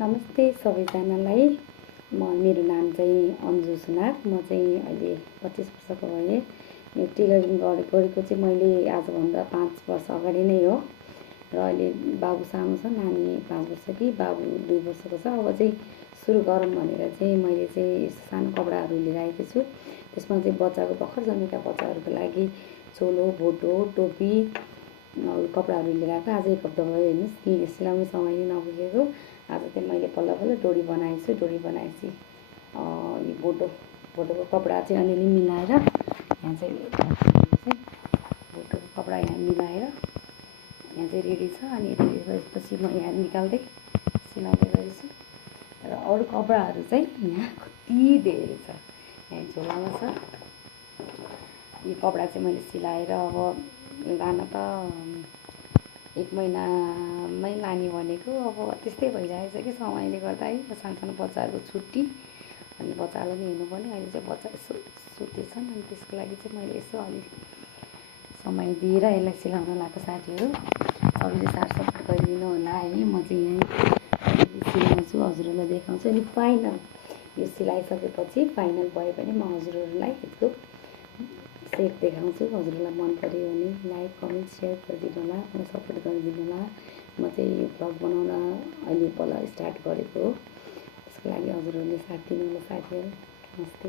नमस्ते सबैजनालाई। मेरो नाम चाहिँ अन्जु सुनार। म चाहिँ अहिले 25 वर्षको भएँ। यो टेलरिङ गरेको चाहिँ मैले आजभन्दा 5 वर्ष अगाडि नै हो। र अहिले बाबु सानो छ, नानी 5 वर्षकी, बाबु 2 वर्षको छ। अब चाहिँ सुरु गरौँ भनेर चाहिँ मैले चाहिँ सानो कपडाहरू लिएर आएकी छु। त्यसमा चाहिँ बच्चाको भर्खर जन्मेका बच्चाहरूको लागि चोलो, भोटो, टोपी कपडाहरू लिएर आएको। आज एक हप्ता भयो हेर्नुहोस्, सिलाउने समय नै नपुगेको। आज चाहिँ मैले पल्ल डोरी बनाएको छु। डोरी बनाएपछि यो भोटोको कपडा चाहिँ अलिअलि मिलाएर यहाँ चाहिँ भोटोको कपडा यहाँ मिलाएर यहाँ चाहिँ रेडी छ। अनि रेडी भएपछि म यहाँ निकाल्दै सिलाउँदै गरेछु। र अरू कपडाहरू चाहिँ यहाँ कति धेरै छ, यहाँ झोलामा छ। यो कपडा चाहिँ मैले सिलाएर अब लान त 1 महिनामै लाने भनेको। अब त्यस्तै भइरहेको छ कि समयले गर्दा है, सानो बच्चाहरूको छुट्टी, अनि बच्चालाई पनि हेर्नुपर्ने। अहिले चाहिँ बच्चा यसो सुतेछन्, अनि त्यसको लागि चाहिँ मैले यसो अलिक समय दिएर यसलाई सिलाउन लगाएको। साथीहरू सबैले साथसपोर्ट गरिदिनु होला है। म चाहिँ यहीँ सिलाउँछु, हजुरहरूलाई देखाउँछु। अनि फाइनल यो सिलाइसकेपछि फाइनल भयो भने म हजुरहरूलाई यसको सेट देखाउँछु। हजुरहरूलाई मन पऱ्यो भने लाइक, कमेन्ट, सेयर गरिदिनु होला, मलाई सपोर्ट गरिदिनु होला। म चाहिँ यो भ्लग बनाउन अहिले स्टार्ट गरेको हो। त्यसको लागि हजुरहरूले साथ दिनु होला साथीहरू। नमस्ते।